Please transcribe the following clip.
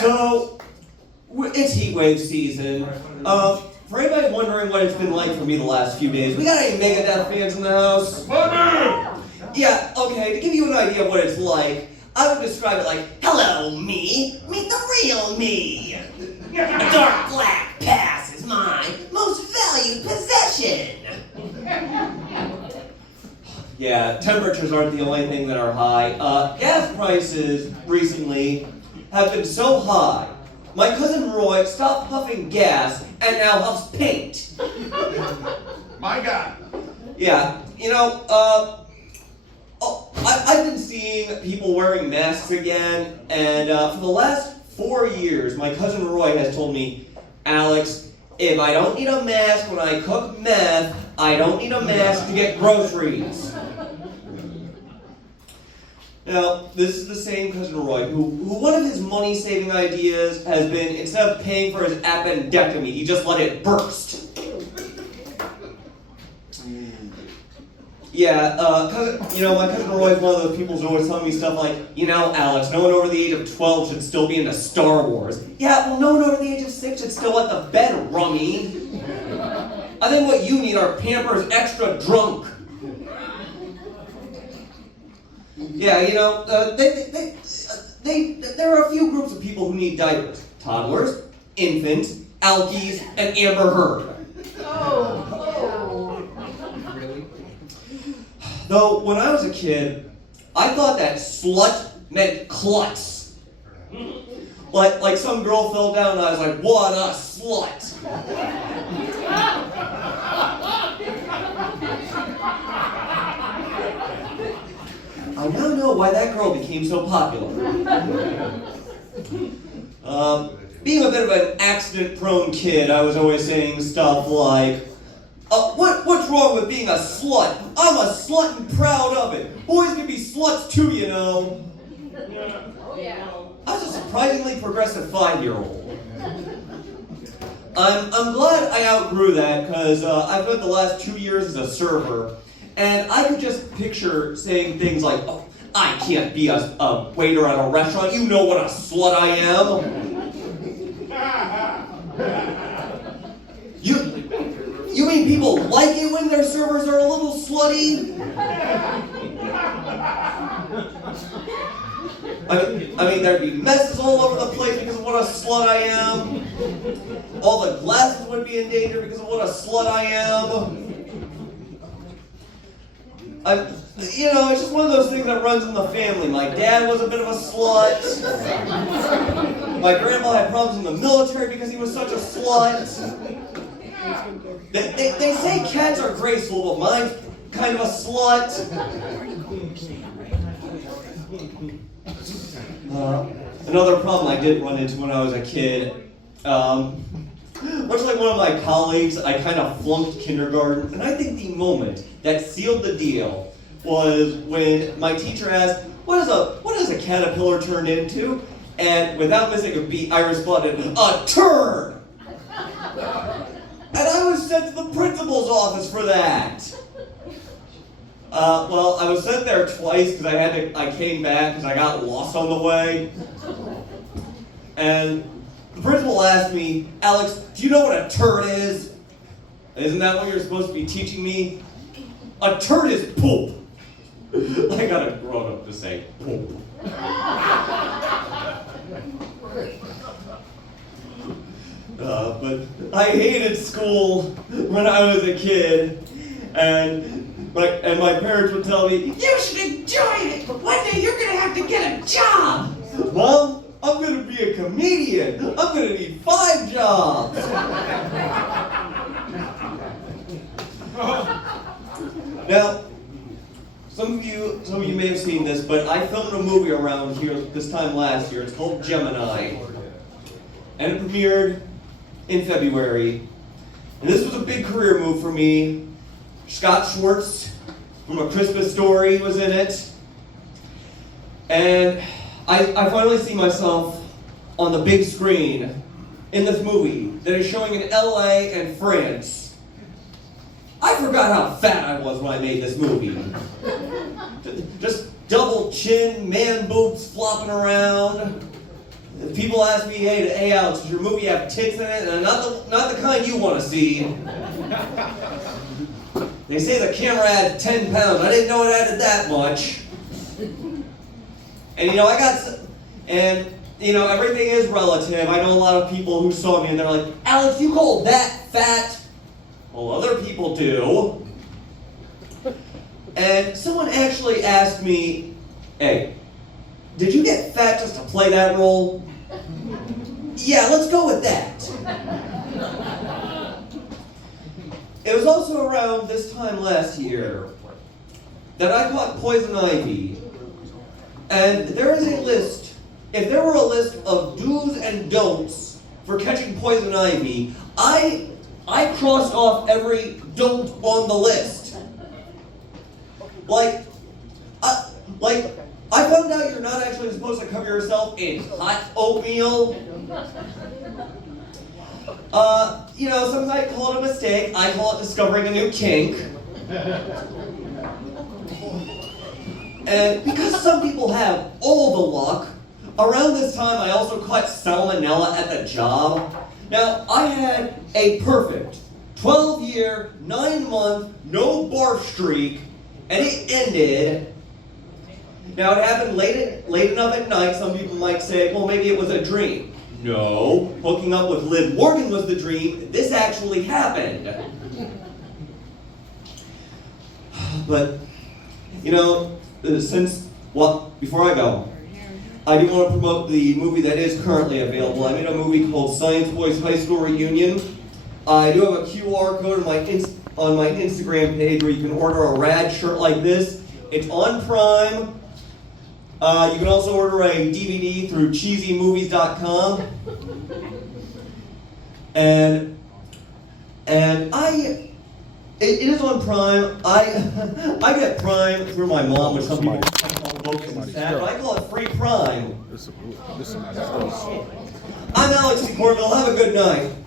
So, it's heat wave season. For anybody wondering what it's been like for me the last few days, we got any Megadeth fans in the house? Yeah, okay, to give you an idea of what it's like, I would describe it like, hello, me, meet the real me. A dark black pass is my most valued possession. Yeah, temperatures aren't the only thing that are high. Gas prices recently have been so high. My cousin Roy stopped puffing gas and now huffs paint. My God. Yeah, I've been seeing people wearing masks again, and for the last 4 years, my cousin Roy has told me, Alex, if I don't need a mask when I cook meth, I don't need a mask to get groceries. Now, this is the same cousin Roy, who one of his money-saving ideas has been, instead of paying for his appendectomy, he just let it burst. Yeah, my cousin Roy is one of those people who's always telling me stuff like, Alex, no one over the age of 12 should still be into Star Wars. Yeah, well, no one over the age of 6 should still let the bed rummy. I think what you need are Pampers Extra Drunk. Yeah, there are a few groups of people who need diapers. Toddlers, infants, alkies, and Amber Heard. Though, when I was a kid, I thought that slut meant klutz. Like some girl fell down and I was like, what a slut. I now know why that girl became so popular. Being a bit of an accident-prone kid, I was always saying stuff like, what's wrong with being a slut? I'm a slut and proud of it. Boys can be sluts too, Oh, yeah. I was a surprisingly progressive 5-year-old. I'm glad I outgrew that, because I've spent the last 2 years as a server, and I could just picture saying things like, oh, I can't be a waiter at a restaurant. You know what a slut I am. You mean people like it when their servers are a little slutty? I mean, there'd be messes all over the place because of what a slut I am. All the glasses would be in danger because of what a slut I am. It's just one of those things that runs in the family. My dad was a bit of a slut. My grandpa had problems in the military because he was such a slut. They say cats are graceful, but mine's kind of a slut. Another problem I did run into when I was a kid, much like one of my colleagues, I kind of flunked kindergarten, and I think the moment that sealed the deal was when my teacher asked, what does a caterpillar turn into? And without missing a beat, I responded, a turd! And I was sent to the principal's office for that. Well, I was sent there twice because I came back because I got lost on the way. And the principal asked me, Alex, do you know what a turd is? Isn't that what you're supposed to be teaching me? A turd is poop. I got a grown up to say poop. But I hated school when I was a kid, and my parents would tell me, you should enjoy it, but one day you're going to have to get a job. Mom, I'm going to be a comedian. I'm going to need 5 jobs. Now, some of you may have seen this, but I filmed a movie around here this time last year. It's called Gemini, and it premiered in February. And this was a big career move for me. Scott Schwartz from A Christmas Story was in it. And I finally see myself on the big screen in this movie that is showing in LA and France. I forgot how fat I was when I made this movie. Just double chin, man boobs flopping around. People ask me, hey Alex, does your movie have tits in it? And not the kind you want to see. They say the camera had 10 pounds. I didn't know it added that much. And everything is relative. I know a lot of people who saw me and they're like, Alex, you call that fat? Well, other people do. And someone actually asked me, hey, did you get fat just to play that role? Yeah, let's go with that. It was also around this time last year that I caught poison ivy. And there is a list. If there were a list of do's and don'ts for catching poison ivy, I crossed off every don't on the list. I found out you're not actually supposed to cover yourself in hot oatmeal. Some might call it a mistake. I call it discovering a new kink. And because some people have all the luck, around this time I also caught salmonella at the job. Now, I had a perfect 12-year, 9-month, no barf streak, and it ended. Now, it happened late enough at night. Some people might say, well, maybe it was a dream. No, hooking up with Liv Morgan was the dream. This actually happened. But, before I go, I do want to promote the movie that is currently available. I made a movie called Science Boys High School Reunion. I do have a QR code on my Instagram page where you can order a rad shirt like this. It's on Prime. You can also order a DVD through cheesymovies.com. And it is on Prime. I get Prime through my mom, which some people call books and sad, but I call it free Prime. I'm Alex C. Corville. Have a good night.